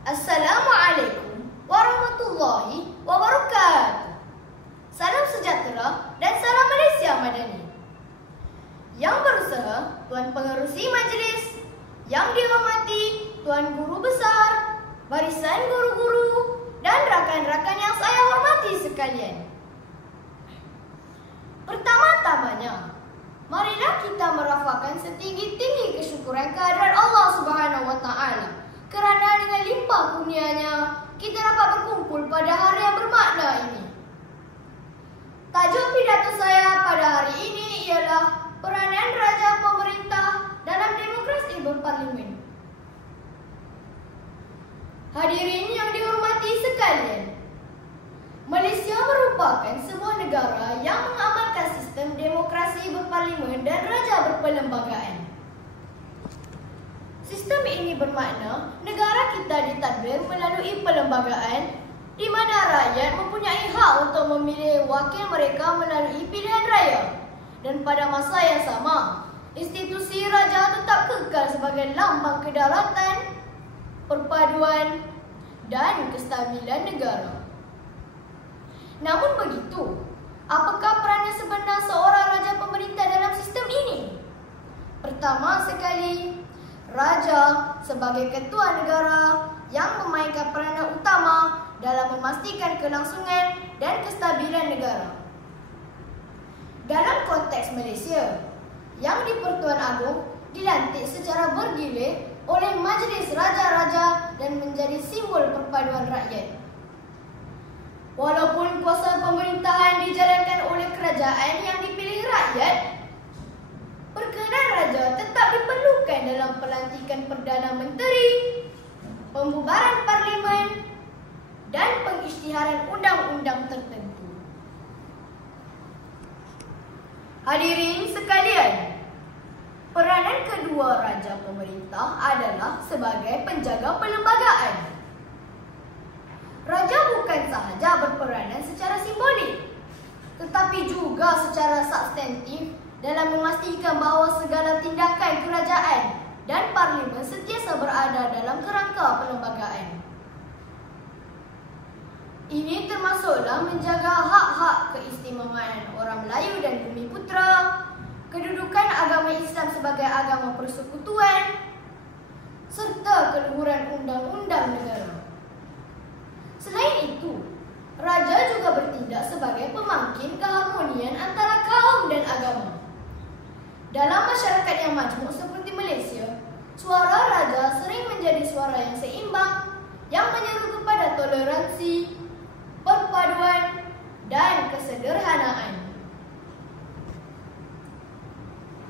Assalamualaikum warahmatullahi wabarakatuh. Salam sejahtera dan salam Malaysia Madani. Yang berusaha Tuan Pengerusi Majlis, yang dihormati Tuan Guru Besar, barisan guru-guru dan rakan-rakan yang saya hormati sekalian. Pertama-tamanya, marilah kita merafakkan setinggi-tinggi kesyukuran kehadirat Allah Subhanahu wa taala kerana dengan limpah kurnia-Nya kita dapat berkumpul pada hari yang bermakna ini. Tajuk pidato saya pada hari ini ialah peranan Raja Pemerintah dalam demokrasi berparlimen. Hadirin yang dihormati sekalian, Malaysia merupakan sebuah negara yang mengamalkan sistem demokrasi berparlimen dan raja berperlembagaan. Sistem ini bermakna negara kita ditadbir melalui perlembagaan di mana rakyat mempunyai hak untuk memilih wakil mereka melalui pilihan raya. Dan pada masa yang sama, institusi raja tetap kekal sebagai lambang kedaulatan, perpaduan dan kestabilan negara. Namun begitu, apakah peranan sebenar seorang raja pemerintah dalam sistem ini? Pertama sekali, raja sebagai ketua negara yang memainkan peranan utama dalam memastikan kelangsungan dan kestabilan negara. Dalam konteks Malaysia, yang di-Pertuan Agong dilantik secara bergilir oleh Majlis Raja-Raja dan menjadi simbol perpaduan rakyat. Walaupun kuasa pemerintahan dijalankan oleh kerajaan yang dipilih rakyat, perkenan raja tetap diperlukan dalam pelantikan Perdana Menteri, pembubaran parlimen dan pengisytiharan undang-undang tertentu. Hadirin sekalian, peranan kedua raja pemerintah adalah sebagai penjaga perlembagaan. Raja bukan sahaja berperanan secara simbolik, tetapi juga secara substantif dalam memastikan bahawa segala tindakan kerajaan dan parlimen sentiasa berada dalam kerangka perlembagaan. Ini termasuklah menjaga hak-hak keistimewaan orang Melayu dan Bumiputera, kedudukan agama Islam sebagai agama persekutuan, serta keluhuran undang-undang negara. Selain itu, raja juga bertindak sebagai pemangkin keharmonian antara kaum dan agama. Dalam masyarakat yang majmuk seperti Malaysia, suara raja sering menjadi suara yang seimbang yang menyeru kepada toleransi, perpaduan dan kesederhanaan.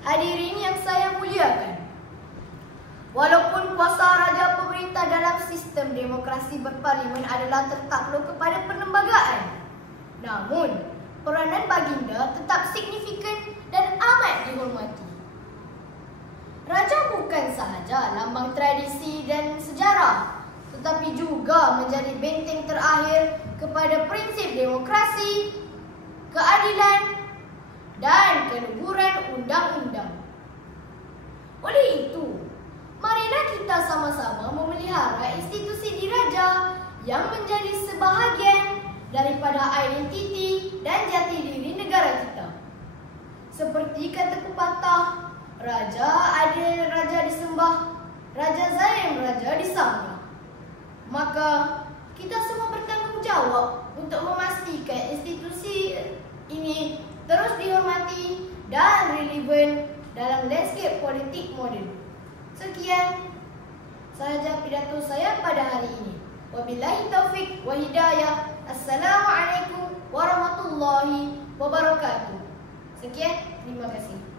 Hadirin yang saya muliakan, walaupun kuasa raja pemerintah dalam sistem demokrasi berparlimen adalah tertakluk kepada perlembagaan, namun peranan baginda tetap signifikan dan amat dihormati. Raja bukan sahaja lambang tradisi dan sejarah, tetapi juga menjadi benteng terakhir kepada prinsip demokrasi, keadilan dan keluhuran undang-undang. Oleh itu, marilah kita sama-sama memelihara institusi diraja yang menjadi sebahagian daripada identiti dan jati diri negara kita. Seperti kata pepatah, raja adil, raja disembah, raja zalim, raja disangka. Maka kita semua bertanggungjawab untuk memastikan institusi ini terus dihormati dan relevan dalam landscape politik moden. Sekian sahaja pidato saya pada hari ini. Wabillahi taufik wa hidayah. Assalamualaikum warahmatullahi wabarakatuh. Sekian, terima kasih.